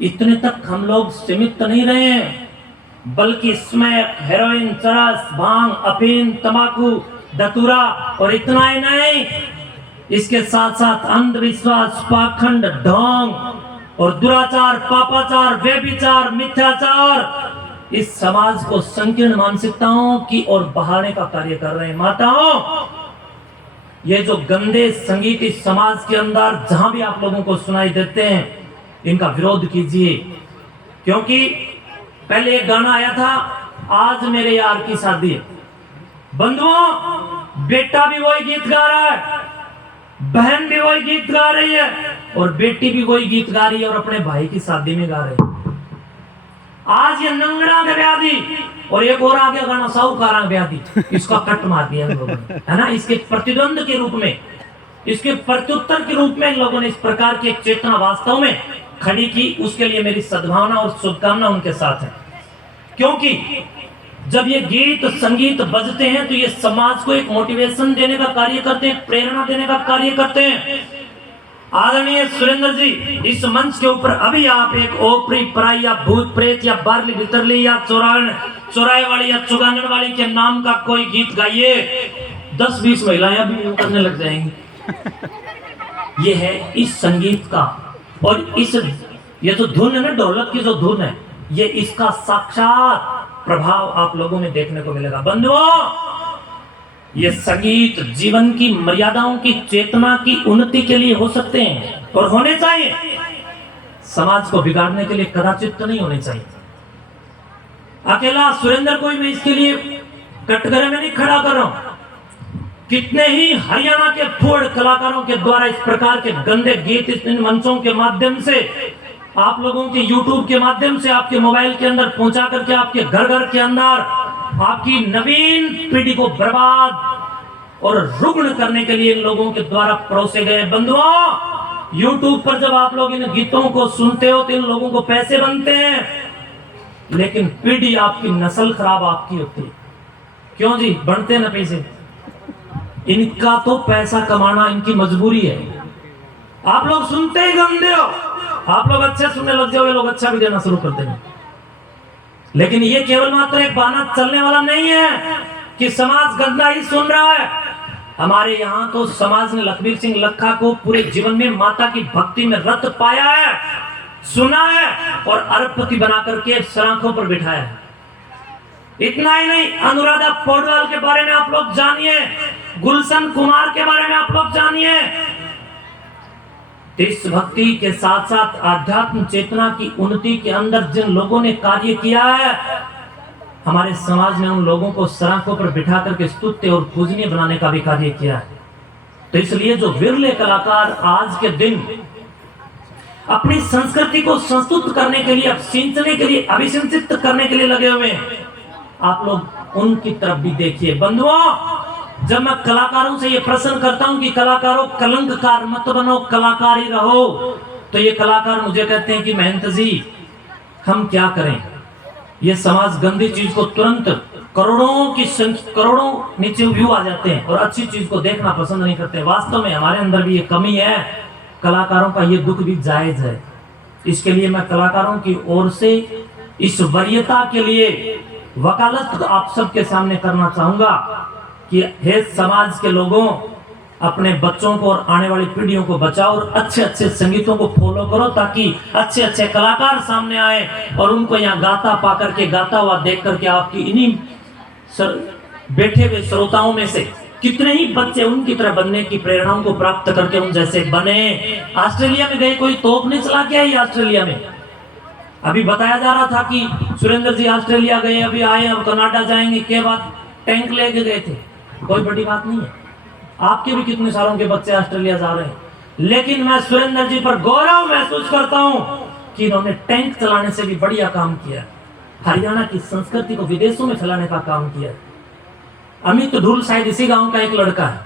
इतने तक हम लोग सीमित नहीं रहे हैं, बल्कि स्मैक, हेरोइन, चरस, भांग, अफीम, तंबाकू, धतूरा और इतना ही नहीं, इसके साथ साथ अंधविश्वास, पाखंड, ढोंग और दुराचार, पापाचार, व्यभिचार, मिथ्याचार इस समाज को संकीर्ण मानसिकताओं की ओर बहाने का कार्य कर रहे हैं। माताओं, ये जो गंदे संगीत इस समाज के अंदर जहां भी आप लोगों को सुनाई देते हैं, इनका विरोध कीजिए। क्योंकि पहले एक गाना आया था, आज मेरे यार की शादी है। बंधुओं, बेटा भी वही गीत गा रहा है, बहन भी वही गीत गा रही है और बेटी भी वही गीत गा रही है और अपने भाई की शादी में गा रहे हैं। आज ये नंगड़ा के ब्यादी और एक और आगे गाना साहूकारा ब्यादी, इसका कट मार दिया इन लोगों ने, है ना। इसके प्रतिद्वंद के रूप में, इसके प्रत्युत्तर के रूप में इन लोगों ने इस प्रकार की एक चेतना वास्तव में खड़ी की। उसके लिए मेरी सद्भावना और शुभकामना उनके साथ है। क्योंकि जब ये गीत संगीत बजते हैं तो ये समाज को एक मोटिवेशन देने का कार्य करते हैं, प्रेरणा देने का कार्य करते हैं। आदरणीय सुरेंद्र जी, इस मंच के ऊपर अभी आप एक ओपरी पराई या भूत प्रेत या बारली भितरली या चौराहे वाली या चुगानन वाली के नाम का कोई गीत गाइए, 10-20 महिलाएं अभी करने लग जाएंगी। ये है इस संगीत का, और इस ये जो धुन है ना, ढोलक की जो धुन है, ये इसका साक्षात प्रभाव आप लोगों में देखने को मिलेगा। बंधुओं, ये संगीत जीवन की मर्यादाओं की चेतना की उन्नति के लिए हो सकते हैं और होने चाहिए, समाज को बिगाड़ने के लिए कदाचित नहीं होने चाहिए। अकेला सुरेंद्र कोई मैं इसके लिए कटघरे में नहीं खड़ा कर रहा हूं। कितने ही हरियाणा के फूड कलाकारों के द्वारा इस प्रकार के गंदे गीत इन मंचों के माध्यम से, आप लोगों के YouTube के माध्यम से, आपके मोबाइल के अंदर पहुंचा करके आपके घर घर के अंदर आपकी नवीन पीढ़ी को बर्बाद और रुग्ण करने के लिए इन लोगों के द्वारा परोसे गए। बंधुओं, YouTube पर जब आप लोग इन गीतों को सुनते हो तो इन लोगों को पैसे बनते हैं, लेकिन पीढ़ी आपकी, नस्ल खराब आपकी होती है। क्यों जी? बनते ना पैसे, इनका तो पैसा कमाना इनकी मजबूरी है। आप लोग सुनते ही गंदे हो, आप लोग अच्छा सुनने लग जाओ, ये लोग अच्छा भी देना शुरू करते हैं। लेकिन ये केवल मात्र एक बहाना चलने वाला नहीं है कि समाज गंदा ही सुन रहा है। हमारे यहाँ तो समाज ने लखबीर सिंह लखा को पूरे जीवन में माता की भक्ति में रत पाया है, सुना है और अरबपति बना करके सराखों पर बिठाया है। इतना ही नहीं, अनुराधा पौडवाल के बारे में आप लोग जानिए, गुलशन कुमार के बारे में आप लोग जानिए। देशभक्ति के साथ साथ आध्यात्म चेतना की उन्नति के अंदर जिन लोगों ने कार्य किया है, हमारे समाज ने उन लोगों को सराखों पर बिठा करके स्तुत्य और पूजनीय बनाने का भी कार्य किया है। तो इसलिए जो विरले कलाकार आज के दिन अपनी संस्कृति को संस्तुत करने के लिए, अब सिंचने के लिए, अभिसिंचित करने के लिए लगे हुए हैं, आप लोग उनकी तरफ भी देखिए। बंधुओं, जब मैं कलाकारों से ये प्रश्न करता हूं कि कलाकारों कलंककार मत बनो, कलाकार ही रहो, तो ये कलाकार मुझे कहते हैं कि महंत जी हम क्या करें, ये समाज गंदी चीज को तुरंत करोड़ों नीचे व्यू आ जाते हैं और अच्छी चीज को देखना पसंद नहीं करते। वास्तव में हमारे अंदर भी ये कमी है, कलाकारों का ये दुख भी जायज है। इसके लिए मैं कलाकारों की ओर से इस वरीयता के लिए वकालत आप सबके सामने करना चाहूंगा कि हे समाज के लोगों, अपने बच्चों को और आने वाली पीढ़ियों को बचाओ और अच्छे अच्छे संगीतों को फॉलो करो, ताकि अच्छे अच्छे कलाकार सामने आए और उनको यहाँ गाता पा करके, गाता हुआ देख करके आपकी इन्हीं बैठे हुए श्रोताओं में से कितने ही बच्चे उनकी तरह बनने की प्रेरणाओं को प्राप्त करके उन जैसे बने। ऑस्ट्रेलिया में गए, कोई तोप नहीं चला के आई ऑस्ट्रेलिया में। अभी बताया जा रहा था कि सुरेंद्र जी ऑस्ट्रेलिया गए, अभी आए, अब कनाडा जाएंगे, के बाद टैंक लेके गए थे। कोई बड़ी बात नहीं है, आपके भी कितने सालों के बच्चे ऑस्ट्रेलिया जा रहे हैं, लेकिन मैं सुरेंद्र जी पर गौरव महसूस करता हूं कि इन्होंने टैंक चलाने से भी बढ़िया काम किया, हरियाणा की संस्कृति को विदेशों में फैलाने का काम किया। अमित ढूल शायद इसी गांव का एक लड़का है।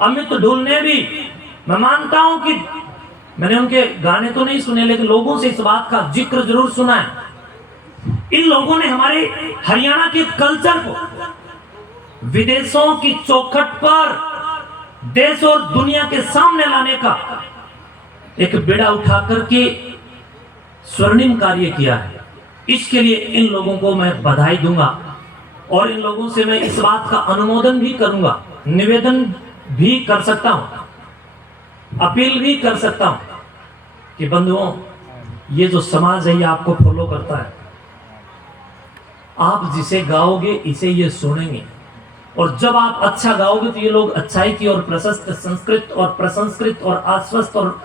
अमित ढूल ने भी, मैं मानता हूं कि मैंने उनके गाने तो नहीं सुने, लेकिन लोगों से इस बात का जिक्र जरूर सुना है। इन लोगों ने हमारे हरियाणा के कल्चर को विदेशों की चौखट पर देश और दुनिया के सामने लाने का एक बेड़ा उठा करके स्वर्णिम कार्य किया है। इसके लिए इन लोगों को मैं बधाई दूंगा और इन लोगों से मैं इस बात का अनुमोदन भी करूंगा, निवेदन भी कर सकता हूं, अपील भी कर सकता हूं कि बंधुओं, ये जो समाज है ये आपको फॉलो करता है। आप जिसे गाओगे इसे ये सुनेंगे, और जब आप अच्छा गाओगे तो ये लोग अच्छाई की और प्रशस्त, संस्कृत और प्रसंस्कृत और आश्वस्त और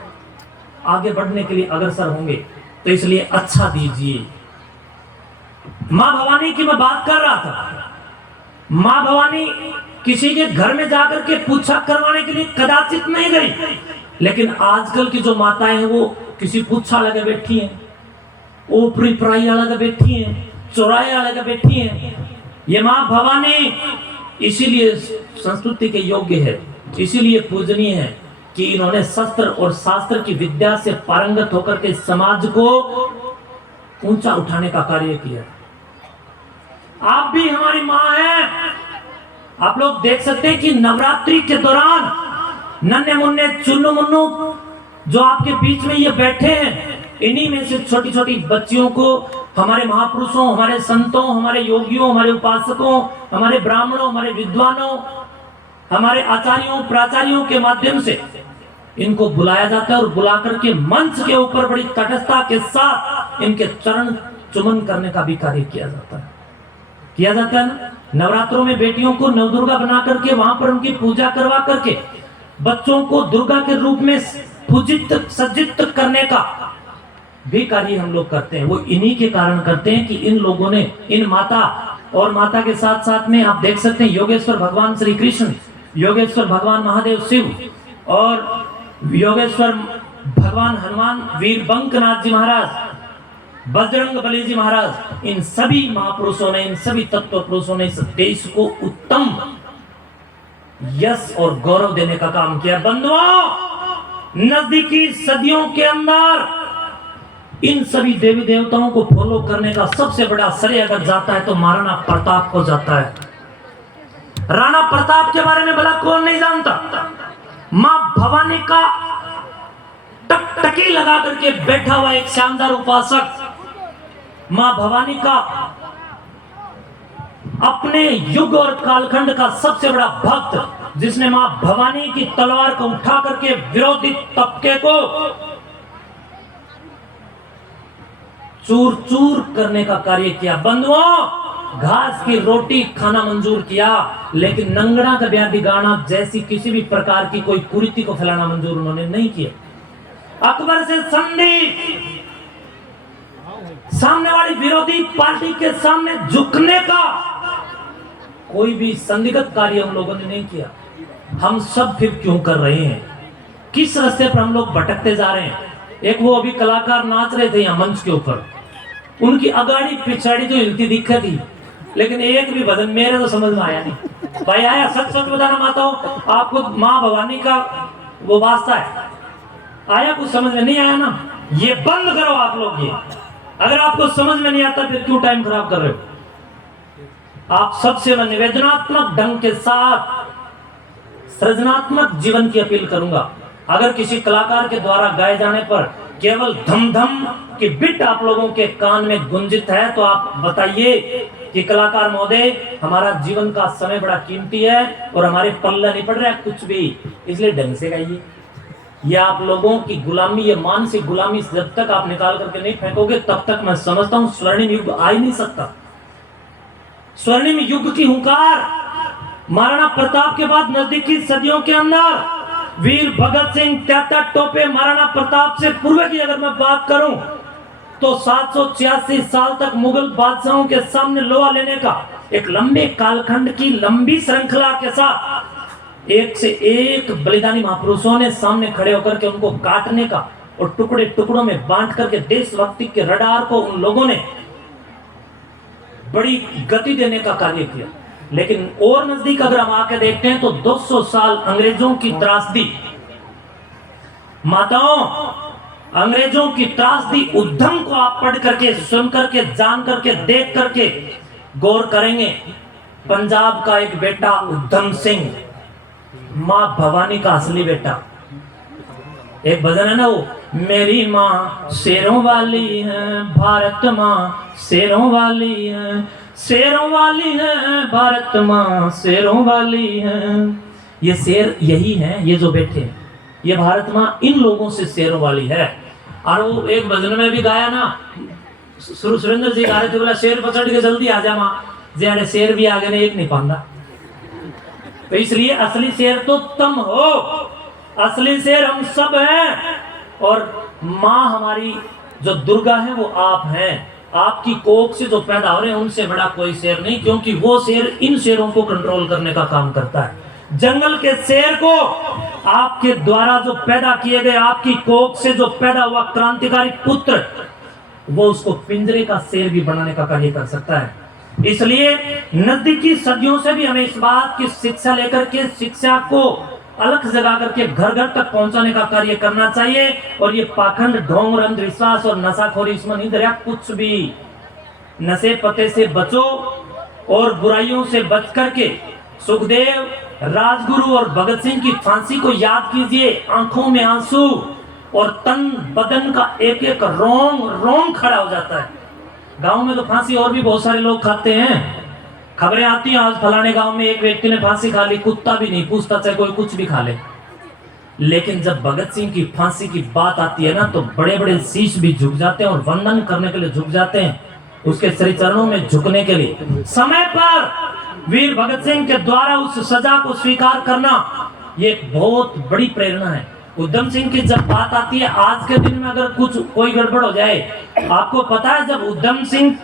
आगे बढ़ने के लिए अग्रसर होंगे। तो इसलिए अच्छा दीजिए। मां भवानी की मैं बात कर रहा था। मां भवानी किसी के घर में जाकर के पूछा करवाने के लिए कदाचित नहीं गई, लेकिन आजकल की जो माताएं हैं वो किसी पूछा लगे बैठी हैं, ऊपरी पराई लगे बैठी हैं, चौराहे लगे बैठी हैं। ये मां भवानी इसीलिए संस्कृति के योग्य है, इसीलिए पूजनीय है कि इन्होंने शस्त्र और शास्त्र की विद्या से पारंगत होकर के समाज को ऊंचा उठाने का कार्य किया। आप भी हमारी मां हैं। आप लोग देख सकते हैं कि नवरात्रि के दौरान नन्हे मुन्ने चुन्नू मुन्नू जो आपके बीच में ये बैठे हैं, इन्हीं में से छोटी छोटी बच्चियों को हमारे महापुरुषों, हमारे संतों, हमारे योगियों, हमारे उपासकों, हमारे ब्राह्मणों, हमारे विद्वानों, हमारे आचार्यों, प्राचार्यों के माध्यम से इनको बुलाया जाता है और बुला करके मंच के ऊपर बड़ी तटस्थता के साथ इनके चरण चुमन करने का भी कार्य किया जाता है। किया जाता है ना। नवरात्रों में बेटियों को नवदुर्गा बना करके वहां पर उनकी पूजा करवा करके बच्चों को दुर्गा के रूप में पूजित सज्जित करने का भी कार्य हम लोग करते हैं। वो इन्हीं के कारण करते हैं कि इन लोगों ने, इन माता और माता के साथ साथ में आप देख सकते हैं योगेश्वर भगवान श्री कृष्ण, योगेश्वर भगवान महादेव शिव और योगेश्वर भगवान हनुमान, वीर बंकनाथ जी महाराज, बजरंग बली जी महाराज, इन सभी महापुरुषों ने, इन सभी तत्व पुरुषों ने इस देश को उत्तम यश और गौरव देने का काम किया। बंधुओं, नजदीकी सदियों के अंदर इन सभी देवी देवताओं को फॉलो करने का सबसे बड़ा श्रेय अगर जाता है तो महाराणा प्रताप को जाता है। राणा प्रताप के बारे में भला कौन नहीं जानता। मां भवानी का टकटकी लगा करके बैठा हुआ एक शानदार उपासक, मां भवानी का अपने युग और कालखंड का सबसे बड़ा भक्त, जिसने मां भवानी की तलवार को उठा करके विरोधी तबके को चूर चूर करने का कार्य किया। बंधुओं, घास की रोटी खाना मंजूर किया, लेकिन नंगड़ा का ब्याह गाना जैसी किसी भी प्रकार की कोई कुरीति को फैलाना मंजूर उन्होंने नहीं किया। अकबर से संधि, सामने वाली विरोधी पार्टी के सामने झुकने का कोई भी संदिग्ध कार्य हम लोगों ने नहीं किया। हम सब फिर क्यों कर रहे हैं? किस रास्ते पर हम लोग भटकते जा रहे हैं? एक वो अभी कलाकार नाच रहे थे यहाँ मंच के ऊपर, उनकी अगाड़ी पिछाड़ी जो हिलती दिक्कत थी, लेकिन एक भी भजन मेरे तो समझ में आया नहीं। भाई आया सच सच बताना माताओं, आपको मां भवानी का वो वास्ता है, आया कुछ समझ में नहीं आया ना? ये बंद करो आप लोग। ये अगर आपको समझ में नहीं आता फिर क्यों टाइम खराब कर रहे हो? आप सबसे मैं निवेदनात्मक ढंग के साथ सृजनात्मक जीवन की अपील करूंगा। अगर किसी कलाकार के द्वारा गाए जाने पर केवल धम धम की बिट आप लोगों के कान में गुंजित है तो आप बताइए कि कलाकार महोदय, हमारा जीवन का समय बड़ा कीमती है और हमारे पल्ला नहीं पड़ रहा है कुछ भी, इसलिए ढंग से गाइए। ये आप लोगों की गुलामी, ये मानसिक गुलामी जब तक आप निकाल करके नहीं फेंकोगे तब तक मैं समझता हूं स्वर्णिम युग आ ही नहीं सकता। स्वर्णिम युग की हुंकार महाराणा प्रताप के बाद नजदीकी सदियों के अंदर वीर भगत सिंह, त्याता टोपे, महाराणा प्रताप से पूर्व की अगर मैं बात करूं तो 786 साल तक मुगल बादशाहों के सामने लोहा लेने का एक लंबे कालखंड की लंबी श्रृंखला के साथ एक से एक बलिदानी महापुरुषों ने सामने खड़े होकर के उनको काटने का और टुकड़े टुकड़ों में बांट करके देशभक्ति के रडार को उन लोगों ने बड़ी गति देने का कार्य किया। लेकिन और नजदीक अगर हम आके देखते हैं तो 200 साल अंग्रेजों की त्रासदी, माताओं, अंग्रेजों की त्रासदी उद्यम को आप पढ़ करके, सुन करके, जान करके, देख करके गौर करेंगे। पंजाब का एक बेटा उद्यम सिंह, मां भवानी का असली बेटा। एक भजन है ना वो, मेरी माँ शेरों वाली है, भारत माँ शेरों वाली है, शेरों वाली है भारत माँ शेरों वाली है। ये शेर यही है, ये जो बैठे हैं, ये भारत माँ इन लोगों से शेरों वाली है। और वो एक भजन में भी गाया ना, सुरेंद्र जी गा रहे थे, बोला शेर पकड़ के जल्दी आ जा माँ, जेड़े शेर भी आ गए ने एक नहीं पांदा। तो इसलिए असली शेर तो तुम हो, असली शेर हम सब हैं। और माँ हमारी जो दुर्गा है वो आप हैं। आपकी कोख से जो पैदा हो रहे हैं उनसे बड़ा कोई शेर नहीं, क्योंकि वो शेर इन शेरों को कंट्रोल करने का काम करता है। जंगल के शेर को आपके द्वारा जो पैदा किए गए, आपकी कोख से जो पैदा हुआ क्रांतिकारी पुत्र, वो उसको पिंजरे का शेर भी बनाने का कार्य कर सकता है। इसलिए नजदीकी सदियों से भी हमें इस बात की शिक्षा लेकर के शिक्षा को अलग जगा करके घर घर तक पहुंचाने का कार्य करना चाहिए। और ये पाखंड, ढोंग, अंधविश्वास और नशाखोरी इसमें नहीं दरिया कुछ भी। नशे पते से बचो और बुराइयों से बच करके सुखदेव, राजगुरु और भगत सिंह की फांसी को याद कीजिए। आंखों में आंसू और तन बदन का एक एक रोम रोम खड़ा हो जाता है। गांव में तो फांसी और भी बहुत सारे लोग खाते हैं, खबरें आती हैं आज फलाने गांव में एक व्यक्ति ने फांसी खा ली, कुत्ता भी नहीं पूछता, चाहे कोई कुछ भी खा ले। लेकिन जब भगत सिंह की फांसी की बात आती है ना, तो बड़े बड़े शीश भी झुक जाते हैं और वंदन करने के लिए झुक जाते हैं, उसके श्री चरणों में झुकने के लिए। समय पर वीर भगत सिंह के द्वारा उस सजा को स्वीकार करना, ये एक बहुत बड़ी प्रेरणा है। उधम सिंह की जब बात आती है, आज के दिन में अगर कुछ कोई गड़बड़ हो जाए, आपको पता है जब उधम सिंह